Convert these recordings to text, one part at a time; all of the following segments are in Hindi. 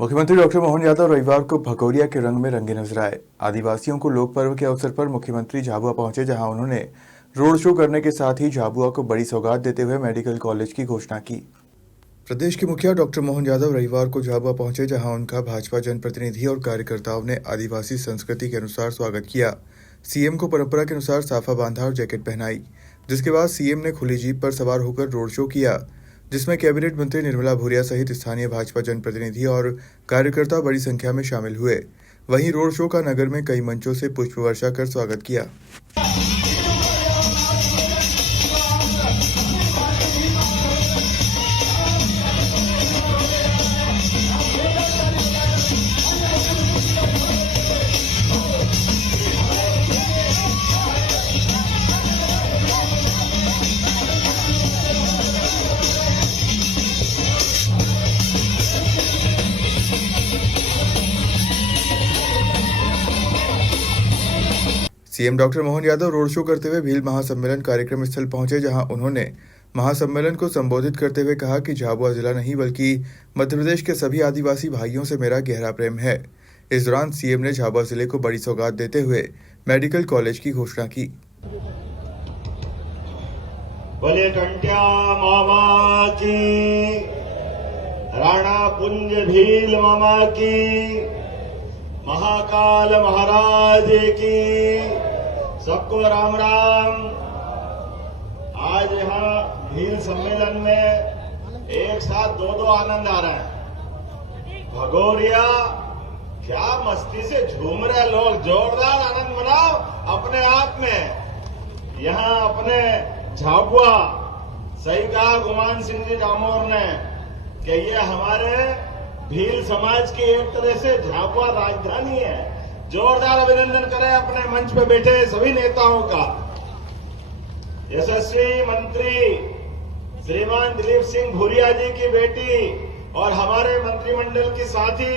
मुख्यमंत्री डॉक्टर मोहन यादव रविवार को भगोरिया के रंग में रंगे नजर आए। आदिवासियों को लोक पर्व के अवसर पर मुख्यमंत्री झाबुआ पहुंचे, जहां उन्होंने रोड शो करने के साथ ही झाबुआ को बड़ी सौगात देते हुए मेडिकल कॉलेज की घोषणा की। प्रदेश के मुखिया डॉक्टर मोहन यादव रविवार को झाबुआ पहुंचे, जहां उनका भाजपा जनप्रतिनिधि और कार्यकर्ताओं ने आदिवासी संस्कृति के अनुसार स्वागत किया। सीएम को परंपरा के अनुसार साफा बांधा और जैकेट पहनाई, जिसके बाद सीएम ने खुली जीप पर सवार होकर रोड शो किया, जिसमें कैबिनेट मंत्री निर्मला भूरिया सहित स्थानीय भाजपा जनप्रतिनिधि और कार्यकर्ता बड़ी संख्या में शामिल हुए। वहीं रोड शो का नगर में कई मंचों से पुष्प वर्षा कर स्वागत किया। CM doctor Mohan Yadav road show करते हुए भील महासम्मेलन कार्यक्रम स्थल पहुंचे, जहां उन्होंने महासम्मेलन को संबोधित करते हुए कहा कि झाबुआ जिला नहीं बल्कि मध्य प्रदेश के सभी आदिवासी भाइयों से मेरा गहरा प्रेम है। इस दौरान सीएम ने झाबुआ जिले को बड़ी सौगात देते हुए मेडिकल कॉलेज की घोषणा की। बोले कंट्या मामा की, राणा पुंज भील मामा की, महाकाल महाराज की, सबको राम राम। आज यहाँ भील सम्मेलन में एक साथ दो आनंद आ रहा है। भगोरिया क्या मस्ती से झूम रहे लोग, जोरदार आनंद मनाओ अपने आप में। यहाँ अपने झाबुआ, सही कहा गुमान सिंह जी डामोर ने कि ये हमारे भील समाज की एक तरह से झाबुआ राजधानी है। जोरदार अभिनंदन करें अपने मंच पे बैठे सभी नेताओं का। यशस्वी मंत्री श्रीमान दिलीप सिंह भूरिया जी की बेटी और हमारे मंत्रिमंडल की साथी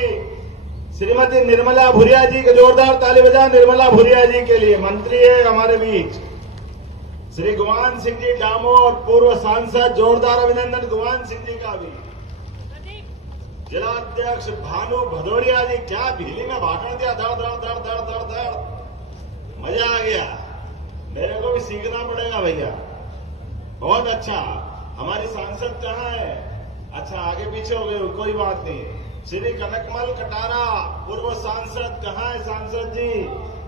श्रीमती निर्मला भूरिया जी के जोरदार ताली बजा निर्मला भूरिया जी के लिए। मंत्री है हमारे बीच श्री गुमान सिंह जी डामोर, पूर्व सांसद, जोरदार अभिनंदन गुमान सिंह जी का भी। जिलाध्यक्ष भानु भदौरिया जी, क्या भीली में भाषण दिया, धड़ धड़ धड़ धड़ धड़ धड़, मजा आ गया। मेरे को भी सीखना पड़ेगा भैया, बहुत अच्छा। हमारी सांसद कहाँ है? अच्छा आगे पीछे हो गए, कोई बात नहीं। श्री कनकमल कटारा, पूर्व सांसद, कहाँ है सांसद जी?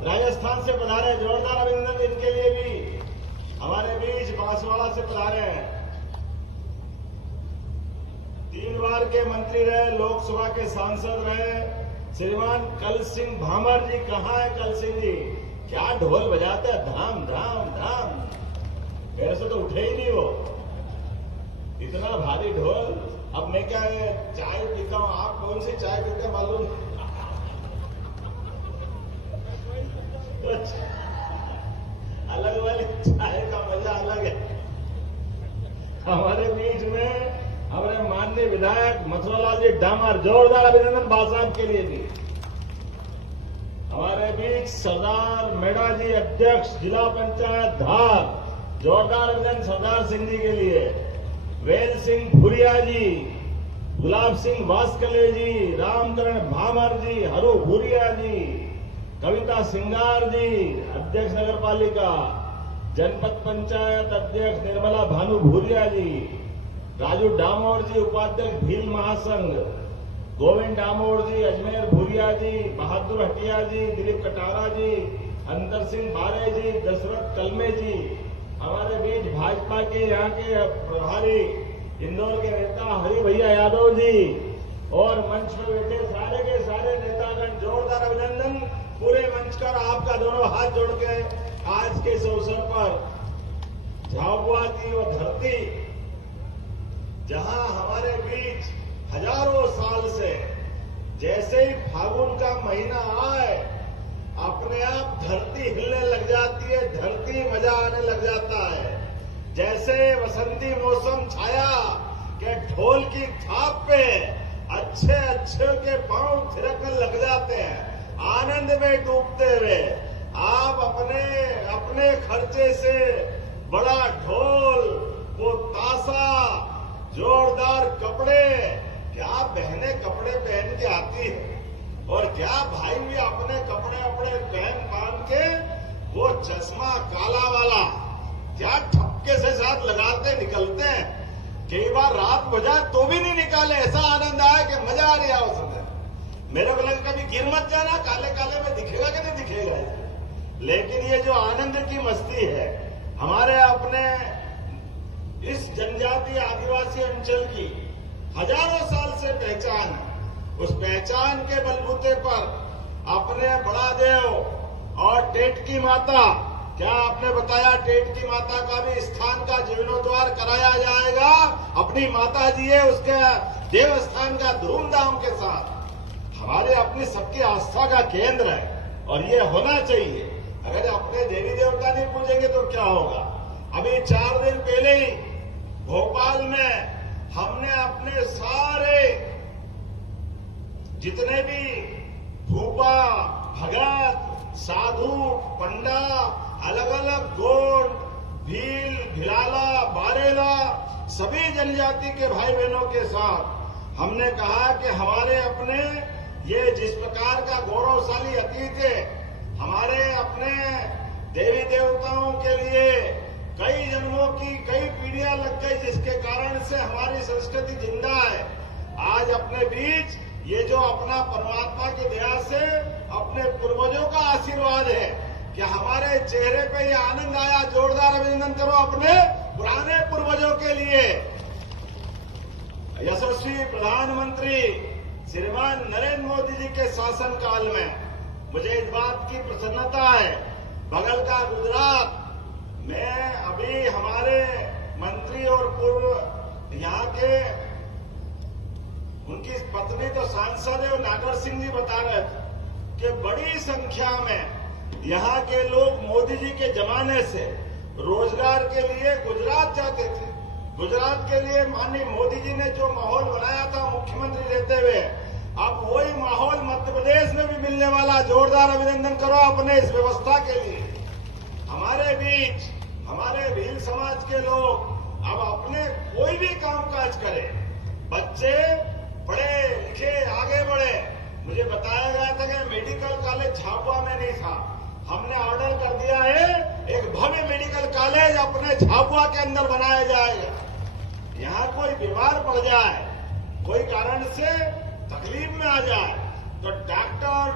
राजस्थान से पधारे, जोरदार अभिनंदन इनके लिए भी। हमारे बीच बांसवाड़ा से पधारे हैं, 3 बार के मंत्री रहे, लोकसभा के सांसद रहे, श्रीमान कल सिंह भामर जी। कहाँ है कल सिंह जी? क्या ढोल बजाते हैं, धाम धाम धाम। मेरे से तो उठे ही नहीं वो, इतना भारी ढोल। अब मैं क्या है, चाय पीता हूं, आप कौन सी चाय पीते मालूम? अलग वाली चाय का मजा अलग है। हमारे बीच में हमारे माननीय विधायक मथुरालाल जी डामर, जोरदार अभिनंदन बा साहब के लिए भी। हमारे बीच सरदार मेड़ा जी, अध्यक्ष जिला पंचायत धार, जोरदार अभिनंदन सरदार सिंह जी के लिए। वेल सिंह भूरिया जी, गुलाब सिंह वास्कले जी, रामकरण भामर जी, हरु भूरिया जी, कविता सिंगार जी, अध्यक्ष नगर पालिका, जनपद पंचायत अध्यक्ष निर्मला भानु भूरिया जी, राजू डामोर जी, उपाध्यक्ष भील महासंघ, गोविंद डामोर जी, अजमेर भूरिया जी, बहादुर हटिया जी, दिलीप कटारा जी, अंतर सिंह बारे जी, दशरथ कलमे जी। हमारे बीच भाजपा के यहाँ के प्रभारी इंदौर के नेता हरि भैया यादव जी और मंच पर बैठे सारे के सारे नेतागण, जोरदार अभिनंदन पूरे मंच पर। आपका दोनों हाथ जोड़ के आज के इस अवसर पर झाबुआ की वो धरती, जहां हमारे बीच हजारों साल से जैसे ही फागुन का महीना आए अपने आप धरती हिलने लग जाती है, धरती मजा आने लग जाता है। जैसे वसंती मौसम छाया कि ढोल की थाप पे अच्छे अच्छे के पांव थिरकने लग जाते हैं, आनंद में डूबते हुए। आप अपने अपने खर्चे से बड़ा ढोल, वो ताशा, जोरदार कपड़े, क्या बहनें कपड़े पहन के आती और क्या भाई भी अपने कपड़े अपने पहन बांध के वो चश्मा काला वाला क्या ठपके से साथ लगाते निकलते हैं। कई बार रात बजा तो भी नहीं निकाले, ऐसा आनंद आया कि मजा आ रहा उसमें। मेरे को लगा कभी गिर मत जाना, काले काले में दिखेगा कि नहीं दिखेगा। लेकिन ये जो आनंद की मस्ती है हमारे अपने इस जनजातीय आदिवासी अंचल की हजारों साल से पहचान, उस पहचान के बलबूते पर अपने बड़ा देव और टेट की माता, क्या आपने बताया टेट की माता का भी स्थान का जीर्णोद्धार कराया जाएगा। अपनी माता जी है उसके देवस्थान का धूमधाम के साथ, हमारे अपनी सबकी आस्था का केंद्र है और ये होना चाहिए। अगर अपने देवी देवता नहीं पूजेंगे तो क्या होगा। अभी 4 दिन पहले ही भोपाल में हमने अपने सारे जितने भी भूपा, भगत, साधु, पंडा, अलग अलग गोंड, भील, भिलाला, बारेला, सभी जनजाति के भाई बहनों के साथ हमने कहा कि हमारे अपने ये जिस प्रकार का गौरवशाली अतीत है, हमारे अपने देवी देवताओं के लिए कई जन्मों की कई पीढ़ियां लग गई, जिसके कारण से हमारी संस्कृति जिंदा है। आज अपने बीच ये जो अपना परमात्मा की दया से अपने पूर्वजों का आशीर्वाद है कि हमारे चेहरे पे ये आनंद आया। जोरदार अभिनंदन करो अपने पुराने पूर्वजों के लिए। यशस्वी प्रधानमंत्री श्रीमान नरेंद्र मोदी जी के शासनकाल में मुझे इस बात की प्रसन्नता है, बगल का गुजरात में अभी हमारे मंत्री और पूर्व यहाँ के उनकी पत्नी तो सांसद है, नागर सिंह जी बता रहे थे कि बड़ी संख्या में यहाँ के लोग मोदी जी के जमाने से रोजगार के लिए गुजरात जाते थे। गुजरात के लिए माननीय मोदी जी ने जो माहौल बनाया था मुख्यमंत्री रहते हुए, अब वही माहौल मध्य प्रदेश में भी मिलने वाला। जोरदार अभिनंदन करो अपने इस व्यवस्था के लिए। हमारे बीच हमारे भील समाज के लोग अब अपने कोई भी कामकाज करें, बच्चे पढ़े लिखे आगे बढ़े। मुझे बताया गया था कि मेडिकल कॉलेज झाबुआ में नहीं था, हमने ऑर्डर कर दिया है एक भव्य मेडिकल कॉलेज अपने झाबुआ के अंदर बनाया जाएगा। यहाँ कोई बीमार पड़ जाए, कोई कारण से तकलीफ में आ जाए तो डॉक्टर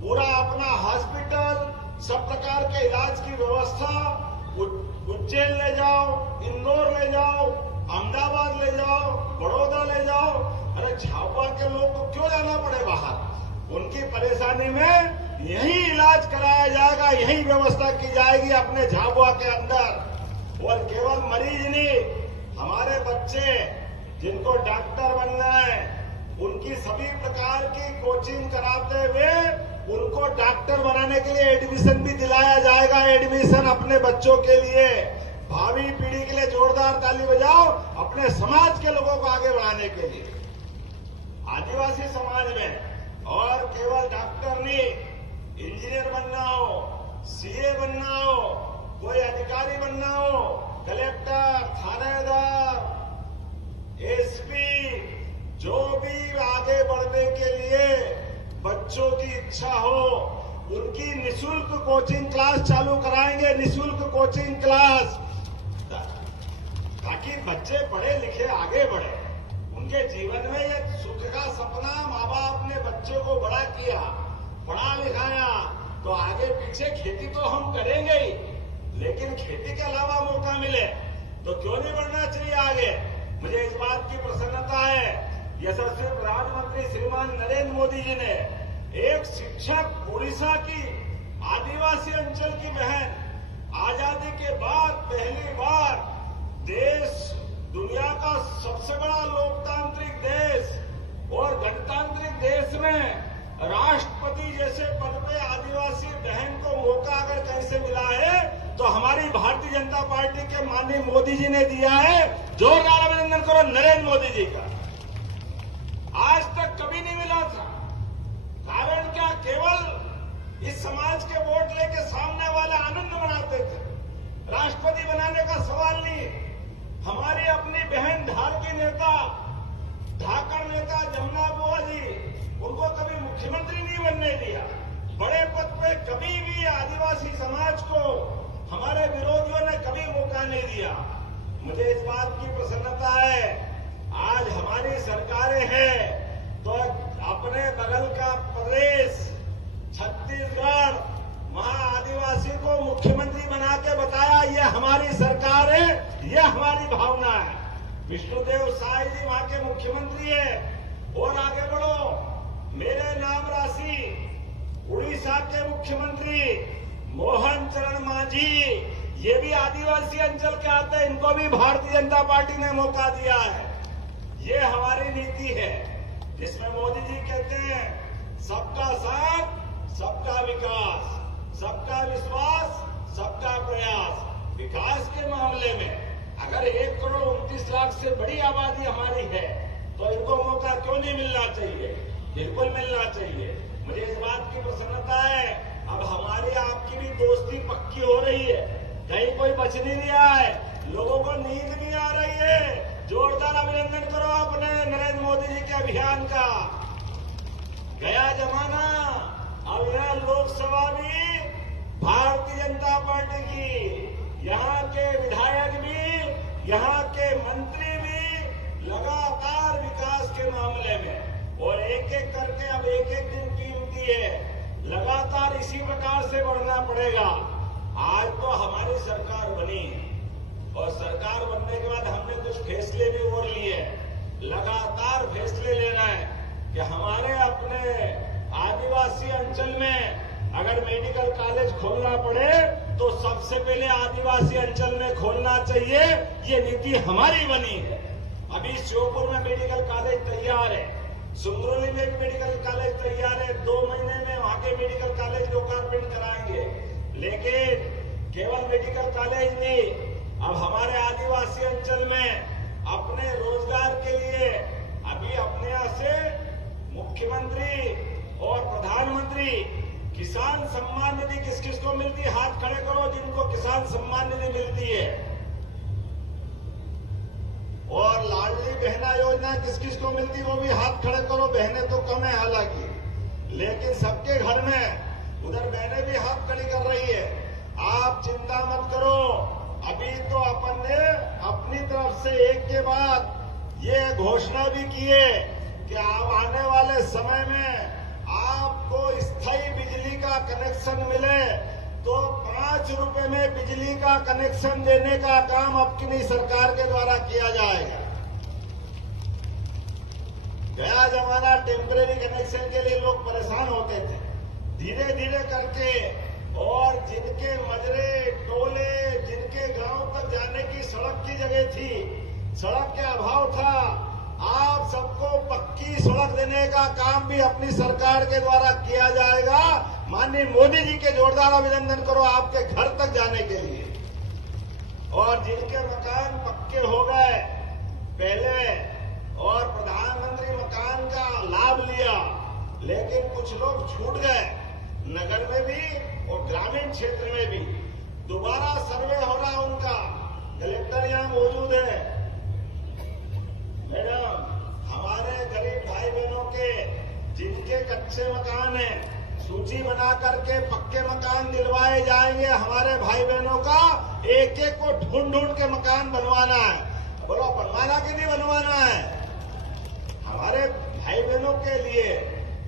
पूरा अपना हॉस्पिटल सब प्रकार के इलाज की व्यवस्था उज्जैन ले जाओ, इंदौर ले जाओ, अहमदाबाद ले जाओ, बड़ौदा ले जाओ। अरे झाबुआ के लोग को क्यों जाना पड़े बाहर। उनकी परेशानी में यही इलाज कराया जाएगा, यही व्यवस्था की जाएगी अपने झाबुआ के अंदर। और केवल मरीज नहीं, हमारे बच्चे जिनको डॉक्टर बनना है उनकी सभी प्रकार की कोचिंग कराते हुए उनको डॉक्टर बनाने के लिए एडमिशन भी दिलाया जाएगा। एडमिशन अपने बच्चों के लिए, भावी पीढ़ी के लिए जोरदार ताली बजाओ अपने समाज के लोगों को आगे बढ़ाने के लिए। आदिवासी समाज में और केवल डॉक्टर नहीं, इंजीनियर बनना हो, सीए बनना हो, कोई अधिकारी बनना हो, कलेक्टर, थानेदार, एसपी, जो भी आगे बढ़ने के लिए बच्चों की इच्छा हो उनकी निशुल्क कोचिंग क्लास चालू कराएंगे। निशुल्क कोचिंग क्लास, ताकि बच्चे पढ़े लिखे आगे बढ़े। उनके जीवन में ये सुख का सपना, माँ बाप ने बच्चों को बड़ा किया, पढ़ा लिखाया, तो आगे पीछे खेती तो हम करेंगे ही, लेकिन खेती के अलावा मौका मिले तो क्यों नहीं बढ़ना चाहिए आगे। मुझे इस बात की प्रसन्नता है, यशस्वी प्रधानमंत्री श्रीमान नरेंद्र मोदी जी ने एक शिक्षक उड़ीसा की आदिवासी अंचल की बहन, आजादी के बाद पहली बार देश, दुनिया का सबसे बड़ा लोकतांत्रिक देश और गणतांत्रिक देश में राष्ट्रपति जैसे पद पे आदिवासी बहन को मौका अगर कहीं से मिला है तो हमारी भारतीय जनता पार्टी के माननीय मोदी जी ने दिया है। जोरदार अभिनंदन करो नरेंद्र मोदी जी का। आज तक कभी नहीं मिला था। कारण क्या, केवल इस समाज के वोट लेके सामने वाले आनंद मनाते थे। राष्ट्रपति बनाने का सवाल नहीं। हमारी अपनी बहन ढाल की नेता, ढाकर नेता जमुना बुआ जी, उनको कभी मुख्यमंत्री में कभी भी आदिवासी समाज को हमारे विरोधियों ने कभी मौका नहीं दिया। मुझे इस बात की प्रसन्नता है, आज हमारी सरकारें हैं तो अपने बगल का प्रदेश छत्तीसगढ़, वहां आदिवासी को मुख्यमंत्री बना के बताया ये हमारी सरकार है, ये हमारी भावना है। विष्णुदेव साय जी वहां के मुख्यमंत्री है। और आगे बढ़ो, मेरे नाम राशि उड़ीसा के मुख्यमंत्री मोहन चरण मांझी, ये भी आदिवासी अंचल के आते हैं, इनको भी भारतीय जनता पार्टी ने मौका दिया है। ये हमारी नीति है जिसमें मोदी जी कहते हैं सबका साथ, सबका विकास, सबका विश्वास, सबका प्रयास। विकास के मामले में अगर 1,29,00,000 से बड़ी आबादी हमारी है तो इनको मौका क्यों नहीं मिलना चाहिए? बिल्कुल मिलना चाहिए। मुझे इस बात की प्रसन्नता है, अब हमारी आपकी भी दोस्ती पक्की हो रही है, कहीं कोई बच नहीं रहा है, लोगों को नींद नहीं आ रही है। जोरदार अभिनंदन करो अपने नरेंद्र मोदी जी के अभियान का। गया जमाना, अब यह लोकसभा भी भारतीय जनता पार्टी की, यहाँ के विधायक भी, यहाँ के मंत्री भी लगातार विकास के मामले में, और एक एक करके अब एक एक दिन कीमती है, लगातार इसी प्रकार से बढ़ना पड़ेगा। आज तो हमारी सरकार बनी और सरकार बनने के बाद हमने कुछ फैसले भी और लिए। लगातार फैसले लेना है कि हमारे अपने आदिवासी अंचल में अगर मेडिकल कॉलेज खोलना पड़े तो सबसे पहले आदिवासी अंचल में खोलना चाहिए। ये नीति हमारी बनी है। अभी श्योपुर में मेडिकल कॉलेज तैयार है, सुंगरौली में भी मेडिकल कॉलेज तैयार है, 2 महीने में वहां के मेडिकल कॉलेज लोकार्पण कराएंगे। लेकिन केवल मेडिकल कॉलेज नहीं, अब हमारे आदिवासी अंचल में अपने रोजगार के लिए अभी अपने यहाँ से मुख्यमंत्री और प्रधानमंत्री किसान सम्मान निधि किस किस को मिलती है? हाथ खड़े करो जिनको किसान सम्मान निधि मिलती है। और लाडली बहना योजना किस किस को मिलती है वो भी हाथ खड़े करो। बहनें तो कम है हालांकि, लेकिन सबके घर में उधर बहनें भी हाथ खड़ी कर रही है। आप चिंता मत करो, अभी तो अपन ने अपनी तरफ से एक के बाद ये घोषणा भी की है कि अब आने वाले समय में आपको स्थायी बिजली का कनेक्शन मिले तो 5 रुपए में बिजली का कनेक्शन देने का काम अपनी सरकार के द्वारा किया जाएगा। गया जमाना टेम्परेरी कनेक्शन के लिए लोग परेशान होते थे, धीरे धीरे करके, और जिनके मजरे टोले, जिनके गांव तक जाने की सड़क की जगह थी, सड़क के अभाव था, आप सबको पक्की सड़क देने का काम भी अपनी सरकार के द्वारा किया जाएगा। माननीय मोदी जी के जोरदार अभिनंदन करो आपके घर तक जाने के लिए। और जिनके मकान पक्के हो गए पहले और प्रधानमंत्री मकान का लाभ लिया, लेकिन कुछ लोग छूट गए, नगर में भी और ग्रामीण क्षेत्र में भी दोबारा सर्वे हो रहा उनका। कलेक्टर यहाँ मौजूद है। मैडम, हमारे गरीब भाई बहनों के जिनके कच्चे मकान हैं, सूची बना करके पक्के मकान दिलवाए जाएंगे। हमारे भाई बहनों का एक एक को ढूंढ ढूंढ के मकान बनवाना है। बोलो बनवाना कि नहीं बनवाना है? हमारे भाई बहनों के लिए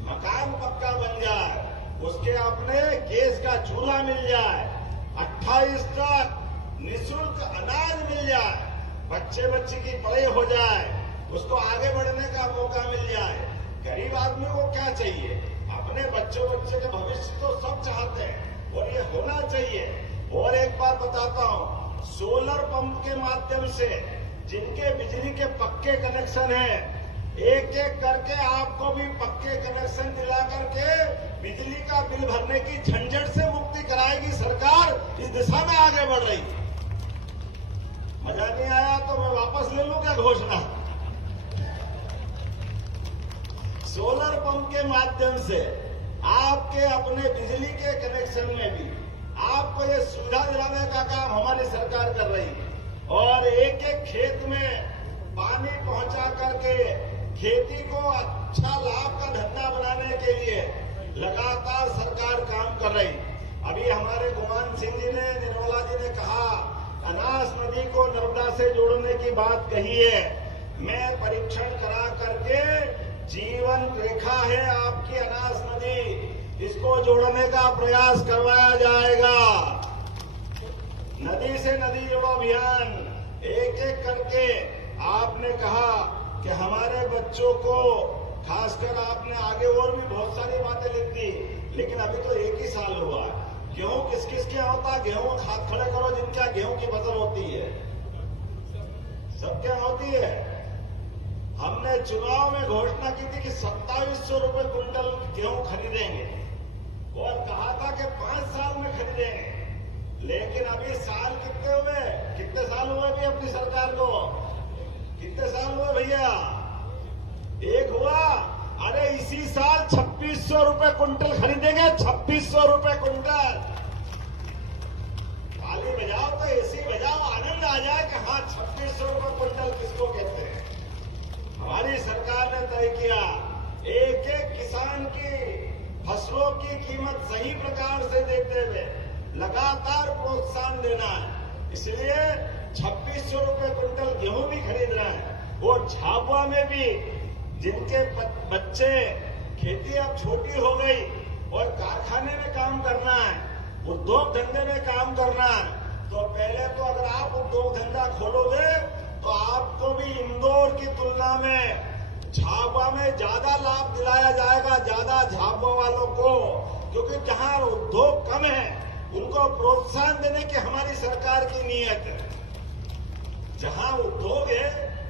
मकान पक्का बन जाए, उसके अपने गैस का चूल्हा मिल जाए, 28 तक निःशुल्क अनाज मिल जाए, बच्चे बच्ची की पढ़ाई हो जाए, उसको आगे बढ़ने का मौका मिल जाए। गरीब आदमी को क्या चाहिए? अपने बच्चों बच्चे के भविष्य तो सब चाहते हैं और ये होना चाहिए। और एक बार बताता हूँ, सोलर पंप के माध्यम से जिनके बिजली के पक्के कनेक्शन हैं, एक एक करके आपको भी पक्के कनेक्शन दिला करके बिजली का बिल भरने की झंझट से मुक्ति कराएगी सरकार। इस दिशा में आगे बढ़ रही। मजा नहीं आया तो मैं वापस ले लूं क्या घोषणा? सोलर पंप के माध्यम से आपके अपने बिजली के कनेक्शन में भी आपको ये सुविधा दिलाने का काम हमारी सरकार कर रही है। और एक एक खेत में पानी पहुंचा करके खेती को अच्छा लाभ का धंधा बनाने के लिए लगातार सरकार काम कर रही। अभी हमारे गुमान सिंह जी ने, निर्मला जी ने कहा अनास नदी को नर्मदा से जोड़ने की बात कही है। मैं परीक्षण करा करके जीवन रेखा है आपकी अनास नदी, इसको जोड़ने का प्रयास करवाया जाएगा। नदी से नदी जोड़ो अभियान एक एक करके आपने कहा कि हमारे बच्चों को, खासकर आपने आगे और भी बहुत सारी बातें लिख दी, लेकिन अभी तो एक ही साल हुआ। गेहूं किस किस के होता है? गेहूं हाथ खड़े करो जिनका गेहूं की फसल होती है, सब क्या होती है। हमने चुनाव में घोषणा की थी कि 2700 रुपए क्विंटल गेहूं खरीदेंगे और कहा था कि 5 साल में खरीदेंगे, लेकिन अभी साल कितने हुए? कितने साल हुए अभी अपनी सरकार को? कितने साल हुए भैया? एक हुआ। अरे इसी साल 2600 रुपए क्विंटल खरीदेंगे, 2600 रुपए क्विंटल। ताली बजाओ तो ऐसी बजाओ, आनंद आ जाए कि हाँ 2600 रुपए क्विंटल किसको कहते हैं। हमारी सरकार ने तय किया एक एक किसान की फसलों की कीमत सही प्रकार से देते हुए लगातार प्रोत्साहन देना है। इसलिए 2600 रुपए क्विंटल गेहूं भी खरीद रहा है। और झाबुआ में भी जिनके बच्चे, खेती अब छोटी हो गई और कारखाने में काम करना है, उद्योग धंधे में काम करना है, तो पहले तो अगर आप उद्योग धंधा खोलोगे तो आपको भी इंदौर की तुलना में झाबुआ में ज्यादा लाभ दिलाया जाएगा, ज्यादा झाबुआ वालों को, क्योंकि जहां उद्योग कम है उनको प्रोत्साहन देने की हमारी सरकार की नीयत है। जहां उद्योग है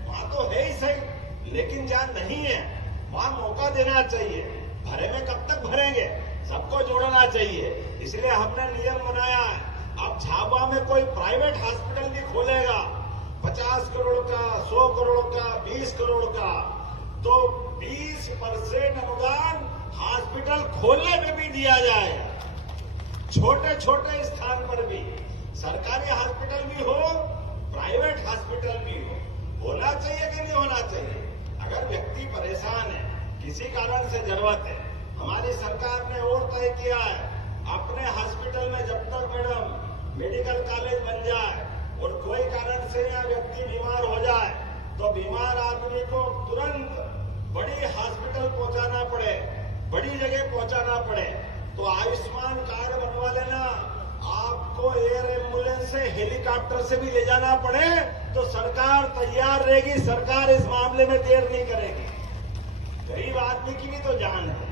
वहां तो है ही सही, लेकिन जहां नहीं है वहां मौका देना चाहिए। भरे में कब तक भरेंगे? सबको जोड़ना चाहिए। इसलिए हमने नियम बनाया है, अब झाबुआ में कोई प्राइवेट हॉस्पिटल भी खोलेगा 50 करोड़ का, 100 करोड़ का, 20 करोड़ का, तो 20% अनुदान हॉस्पिटल खोलने में भी दिया जाए। छोटे छोटे स्थान पर भी, सरकारी हॉस्पिटल भी हो, प्राइवेट हॉस्पिटल भी हो, होना चाहिए कि नहीं होना चाहिए? अगर व्यक्ति परेशान है, किसी कारण से जरूरत है, हमारी सरकार ने और तय किया है अपने हॉस्पिटल में जब तक मैडम मेडिकल कॉलेज बन जाए और कोई कारण से यहाँ व्यक्ति बीमार हो जाए तो बीमार आदमी को तुरंत बड़ी हॉस्पिटल पहुंचाना पड़े, बड़ी जगह पहुंचाना पड़े, तो आयुष्मान कार्ड बनवा लेना। आपको एयर एम्बुलेंस से, हेलीकॉप्टर से भी ले जाना पड़े तो सरकार तैयार रहेगी, सरकार इस मामले में देर नहीं करेगी। गरीब आदमी की भी तो जान है,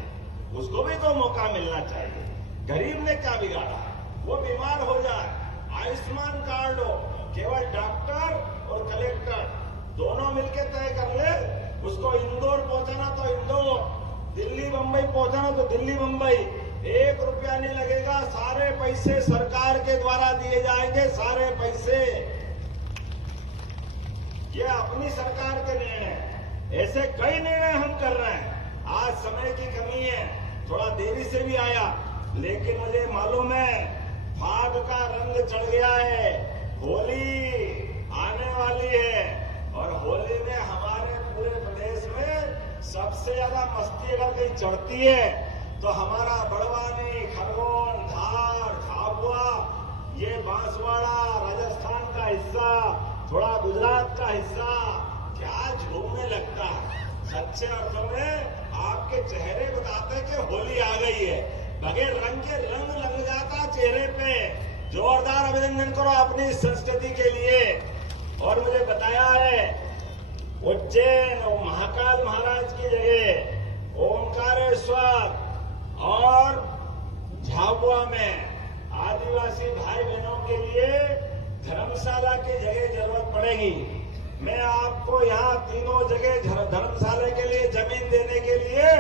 उसको भी तो मौका मिलना चाहिए। गरीब ने क्या बिगाड़ा? वो बीमार हो जाए, आयुष्मान कार्ड हो, केवल डॉक्टर और कलेक्टर दोनों मिलकर तय कर ले। उसको इंदौर पहुंचाना तो इंदौर, दिल्ली बंबई पहुंचाना तो दिल्ली बंबई, 1 रुपया नहीं लगेगा। सारे पैसे सरकार के द्वारा दिए जाएंगे, सारे पैसे। ये अपनी सरकार के निर्णय, ऐसे कई निर्णय हम कर रहे हैं। आज समय की कमी है, थोड़ा देरी से भी आया, लेकिन मुझे मालूम है फाग का रंग चढ़ गया है, होली आने वाली है और होली में हमारे पूरे प्रदेश में सबसे ज्यादा मस्ती अगर कहीं चढ़ती है तो हमारा बड़वानी, खरगोन, धार, झाबुआ, ये बांसवाड़ा, राजस्थान का हिस्सा, थोड़ा गुजरात का हिस्सा क्या झूमने लगता है। सच्चे अर्थों में आपके चेहरे बताते हैं कि होली आ गई है, बगैर रंग के रंग लग जाता चेहरे पे। जोरदार अभिनंदन करो अपनी संस्कृति के लिए। और मुझे बताया है उज्जैन और महाकाल महाराज की जगह ओंकारेश्वर और झाबुआ में आदिवासी भाई बहनों के लिए धर्मशाला की जगह जरूरत पड़ेगी। मैं आपको यहाँ तीनों जगह धर्मशाला के लिए जमीन देने के लिए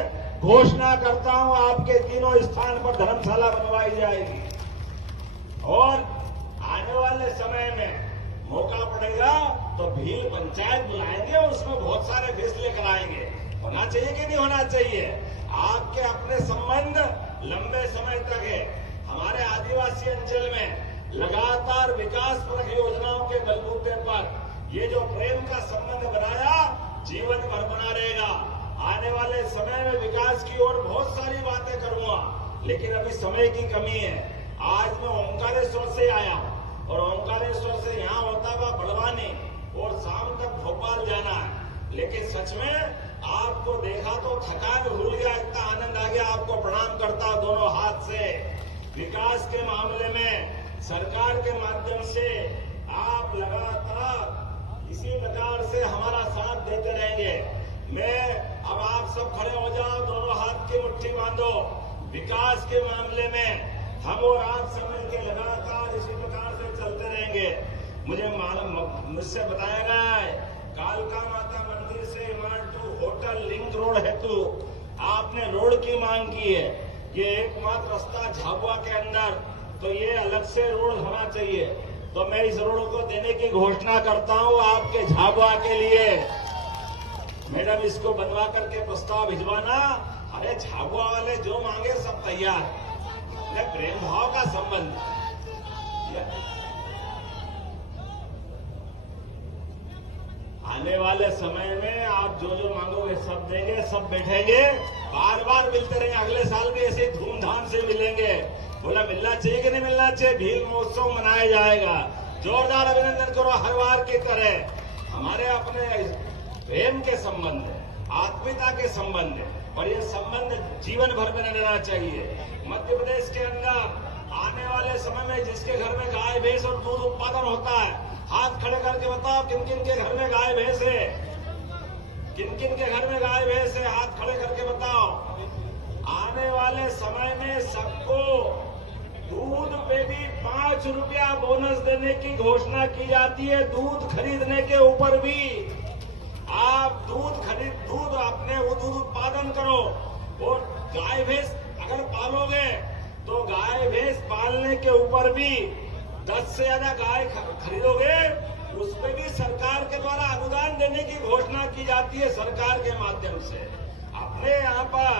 घोषणा करता हूँ। आपके तीनों स्थान पर धर्मशाला बनवाई जाएगी और आने वाले समय में मौका पड़ेगा तो भील पंचायत बुलाएंगे और उसमें बहुत सारे फैसले कराएंगे। होना चाहिए कि नहीं होना चाहिए? आपके अपने संबंध लंबे समय तक है। हमारे आदिवासी अंचल में लगातार विकास परक योजनाओं के बलबूते पर ये जो प्रेम का संबंध बनाया जीवन भर बना रहेगा। आने वाले समय में विकास की ओर बहुत सारी बातें करूंगा, लेकिन अभी समय की कमी है। आज मैं ओंकारेश्वर से आया और ओंकारेश्वर से यहाँ होता हुआ बड़वानी और शाम तक भोपाल जाना है। लेकिन सच में आपको देखा तो थकान भूल गया, इतना आनंद आ गया। आपको प्रणाम करता हूं दोनों हाथ से। विकास के मामले में सरकार के माध्यम से आप लगातार इसी प्रकार से हमारा साथ देते रहेंगे। मैं अब आप सब खड़े हो जाओ, दोनों हाथ की मुट्ठी बांधो। विकास के मामले में हम और आप सब मिलकर लगातार इसी प्रकार से चलते रहेंगे। मुझसे बताया गया है कालका माता मंदिर से इमारत होटल लिंक रोड हेतु आपने रोड की मांग की है। ये एकमात्र रास्ता झाबुआ के अंदर, तो ये अलग से रोड होना चाहिए। तो मैं इस रोड को देने की घोषणा करता हूं आपके झाबुआ के लिए। मैडम इसको बनवा करके प्रस्ताव भिजवाना। अरे झाबुआ वाले जो मांगे सब तैयार। ये प्रेम भाव का संबंध। आने वाले समय में आप जो जो मांगोगे सब देंगे, सब बैठेंगे, बार बार मिलते रहेंगे। अगले साल भी ऐसे धूमधाम से मिलेंगे। बोला मिलना चाहिए कि नहीं मिलना चाहिए? भील महोत्सव मनाया जाएगा। जोरदार अभिनंदन करो हर बार की तरह। हमारे अपने प्रेम के संबंध है, आत्मीयता के संबंध है और ये संबंध जीवन भर में रहना चाहिए। मध्य प्रदेश के अंदर आने वाले समय में जिसके घर में गाय भैंस और दूध उत्पादन होता है, हाथ खड़े करके बताओ किन किन के घर में गाय भैंस है? किन किन के घर में गाय भैंस है? हाथ खड़े करके बताओ। आने वाले समय में सबको दूध पे भी 5 रुपया बोनस देने की घोषणा की जाती है। दूध खरीदने के ऊपर भी आप दूध अपने वो दूध उत्पादन करो। और गाय भैंस अगर पालोगे तो गाय भैंस पालने के ऊपर भी 10 से ज्यादा गाय खरीदोगे, उस पर भी सरकार के द्वारा अनुदान देने की घोषणा की जाती है। सरकार के माध्यम से अपने यहाँ पर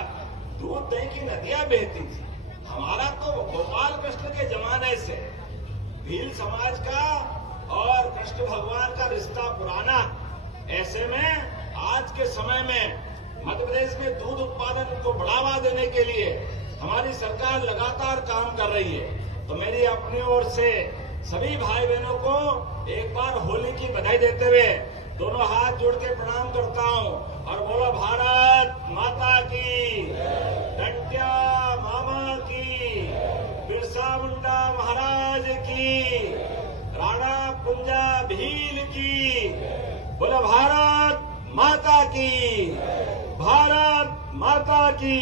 दूध दही की नदियां बहती थी। हमारा तो गोपाल कृष्ण के जमाने से भील समाज का और कृष्ण भगवान का रिश्ता पुराना। ऐसे में आज के समय में मध्य प्रदेश में दूध उत्पादन को बढ़ावा देने के लिए हमारी सरकार लगातार काम कर रही है। तो मेरी अपनी ओर से सभी भाई बहनों को एक बार होली की बधाई देते हुए दोनों हाथ जोड़ के प्रणाम करता हूं और बोलो भारत माता की, टंट्या मामा की, बिरसा मुंडा महाराज की, राणा कुंजा भील की। बोलो भारत माता की, भारत माता की,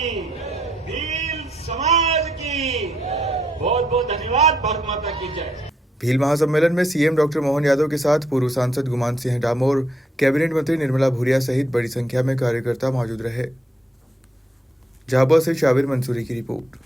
भील समाज की। बहुत बहुत धन्यवाद। भारत माता की जय। भील महासम्मेलन में सीएम डॉक्टर मोहन यादव के साथ पूर्व सांसद गुमान सिंह डामोर, कैबिनेट मंत्री निर्मला भूरिया सहित बड़ी संख्या में कार्यकर्ता मौजूद रहे। झाबुआ से शाबिर मंसूरी की रिपोर्ट।